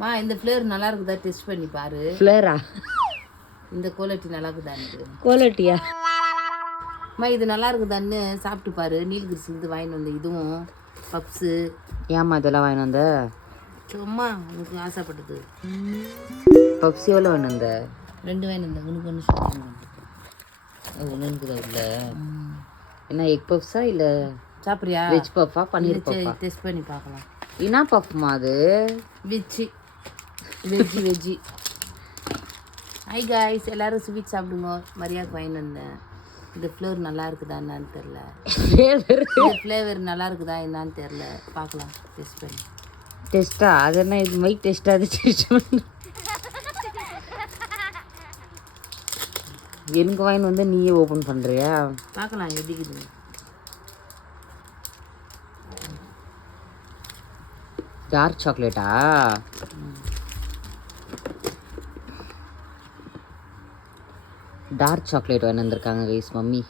மா இந்த ஃப்ளேவர் நல்லா இருக்குதா டெஸ்ட் பண்ணி பாரு. ஃப்ளேரா? இந்த குவாலிட்டி நல்லா இருக்குதான்னு. குவாலிட்டியா? அம்மா இது நல்லா இருக்குதான்னு சாப்பிட்டு பாரு. நீலகிரிசிலேருந்து வாங்கிட்டு வந்த இதுவும் பப்ஸு. ஏம்மா இதெல்லாம் வாங்கிட்டு வந்த? சும்மா உனக்கு ஆசைப்பட்டது. பப்ஸ் எவ்வளோ வாங்கிட்டு வந்த? 2 வாங்கிட்டு வந்தேன். உனக்கு ஒன்று சொல்லுங்க. ஒன்று இருக்குதா உள்ள? என்ன எக் பப்ஸா இல்லை சாப்பிட்றியா? வெஜ் பஃப்பா பன்னீர் பஃப்பா? டெஸ்ட் பண்ணி பார்க்கலாம். என்ன பஃப்மா அது? வெஜ்ஜி. ஹை காய்ஸ், எல்லோரும் ஸ்வீட் சாப்பிடுங்க. மரியாதைக்கு வாங்கிட்டு வந்தேன். இந்த ஃப்ளேவர் நல்லா இருக்குதா என்னான்னு தெரில. ஃப்ளேவர் நல்லா இருக்குதா என்னான்னு தெரில. பார்க்கலாம் டெஸ்ட் பண்ணி. டெஸ்ட்டா? அது என்ன இது மைக் டெஸ்ட்டா? அது டெஸ்ட் பண்ணு. எனக்கு வாங்கிட்டு வந்து நீயே ஓப்பன் பண்ணுறியா? பார்க்கலாம் எப்படி இருக்குதுங்க. டார்க் சாக்லேட்டா? டார்க் சாக்லேட் வாங்கி வந்திருக்காங்க கைஸ் மம்மி.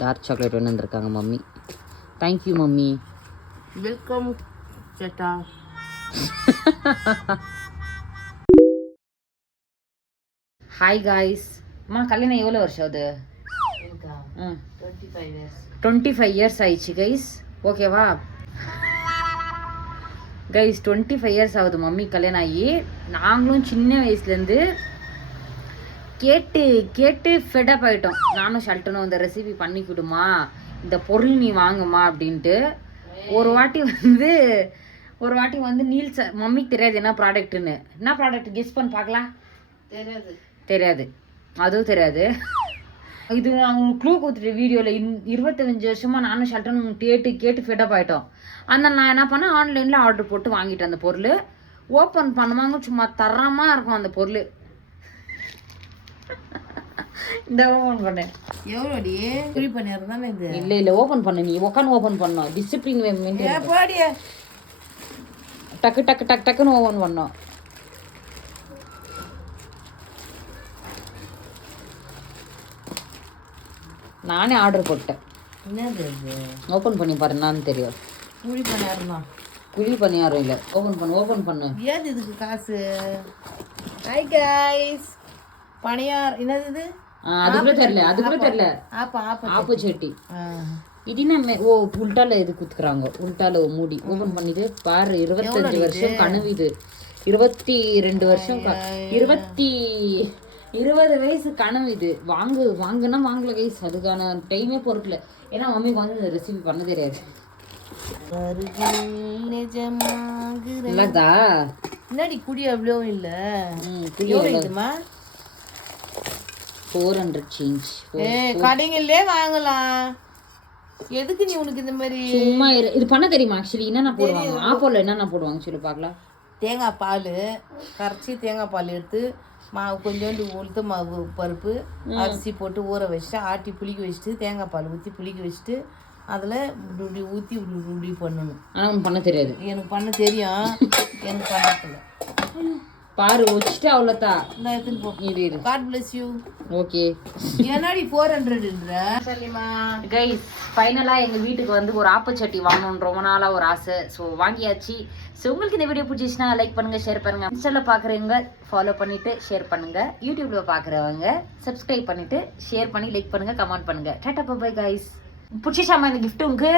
டார்க் சாக்லேட் வாங்கி வந்திருக்காங்க மம்மி. Thank you mummy. வெல்கம் சேட்டா. Hi guys. அம்மா கல்யாணம் எவ்வளோ வருஷம் ஆகுது? 25 இயர்ஸ் ஆயிடுச்சு கைஸ். ஓகேவா கைஸ்? 25 இயர்ஸ் ஆகுது மம்மி கல்யாணம் ஆகி. நாங்களும் சின்ன வயசுலேருந்து கேட்டு ஃபெடப் ஆகிட்டோம். நானும் ஷல்ட்டனும் இந்த ரெசிபி பண்ணி கொடுமா, இந்த பொருள் நீ வாங்குமா அப்படின்ட்டு. ஒரு வாட்டி வந்து நீல்ஸ் மம்மிக்கு தெரியாது என்ன ப்ராடக்ட்டுன்னு. என்ன ப்ராடக்ட் கெஸ் பண்ணி பார்க்கலாம். தெரியாது, அதுவும் தெரியாது. இது அவங்க க்ளூ கொடுத்துட்டு வீடியோவில் 25 வருஷமாக நானும் ஷல்ட்டனும் கேட்டு ஃபெடப் ஆகிட்டோம். அதனால் நான் என்ன பண்ணேன், ஆன்லைனில் ஆர்டர் போட்டு வாங்கிட்டேன். அந்த பொருள் ஓப்பன் பண்ணுவாங்க, சும்மா தரமாக இருக்கும் அந்த பொருள். இந்த ஓப்பன் பண்ணேன். எவ்வளோடி புரி பண்ணிடுறது தானே இது? இல்லை ஓப்பன் பண்ணு. நீ உட்காந்து ஓப்பன் பண்ணோம். Discipline maintain. டக்குன்னு ஓப்பன் பண்ணோம். நானே ஆர்டர் போட்டேன். என்னது ஓப்பன் பண்ணி பாரு, என்னன்னு தெரியும். குழி பணியாரம் இல்லை. ஓப்பன் பண்ணு. ஏது இதுக்கு காசு? ஹாய் கைஸ், பணியார் என்னது இது? அது கூட தெரியல. ஆப்பு சட்டி. இதுனா உள்டால இது குத்துக்கிறாங்க. உள்டால மூடி ஓப்பன் பண்ணிட்டு பாரு. 25 வருஷம் கனவு இது. 22 வருஷம் 20 வயசு கனவு இது. வாங்குனா வாங்கல கைஸ். அதுக்கான டைமே பொறுக்கல. ஏன்னா மம்மிக்கு வந்து இந்த ரெசிபி பண்ண தெரியாது. இல்லதா முன்னாடி குடி அவ்வளோ இல்ல. 400 சேஞ்ச். கடைங்களே வாங்கலாம். எதுக்கு நீ உனக்கு இந்த மாதிரி சும்மா இது பண்ண தெரியுமா? ஆக்சுவலி என்னென்ன போடுவாங்க ஆப்போல, என்னென்ன போடுவாங்க சொல்லி பார்க்கலாம். தேங்காய் பால் கரைச்சி, தேங்காய் பால் எடுத்து மாவு கொஞ்சோண்டு உளுத்த மாவு பருப்பு அரிசி போட்டு ஊற வச்சுட்டு ஆட்டி புளிக்க வச்சுட்டு தேங்காய் பால் ஊற்றி புளிக்க வச்சுட்டு அதில் இப்படி ஊற்றி இப்படி பண்ணணும். ஆனால் பண்ண தெரியாது. எனக்கு பண்ண தெரியும். எனக்கு பண்ணல பாரு வச்சுட்டு அவ்வளோதான். நான் எடுத்துன்னு போகிறேன். God bless you. ஓகே. ஏன்னாடி 400ன்ற சரிம்மா. கைஸ் ஃபைனலாக எங்கள் வீட்டுக்கு வந்து ஒரு ஆப்பச்சட்டி வாங்கணுன்னு ரொம்ப நாளாக ஒரு ஆசை. ஸோ வாங்கியாச்சு. ஸோ உங்களுக்கு இந்த வீடியோ பிடிச்சிச்சுன்னா லைக் பண்ணுங்கள், ஷேர் பண்ணுங்கள். இன்ஸ்டாவில் பார்க்குறவங்க ஃபாலோ பண்ணிவிட்டு ஷேர் பண்ணுங்கள். யூடியூப்பில் பார்க்குறவங்க சப்ஸ்கிரைப் பண்ணிவிட்டு ஷேர் பண்ணி லைக் பண்ணுங்கள், கமெண்ட் பண்ணுங்கள். Tata bye guys. பிடிச்சிச்சாமா இந்த கிஃப்ட் உனக்கு?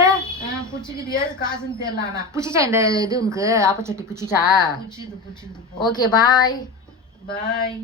பிடிச்சிக்கிது. ஏது காசுன்னு தெரியல. ஆனால் பிடிச்சிச்சா இந்த இது உனக்கு? ஆப்பச்சட்டி பிடிச்சிச்சா? பிடிச்சிது. Okay bye. பாய்.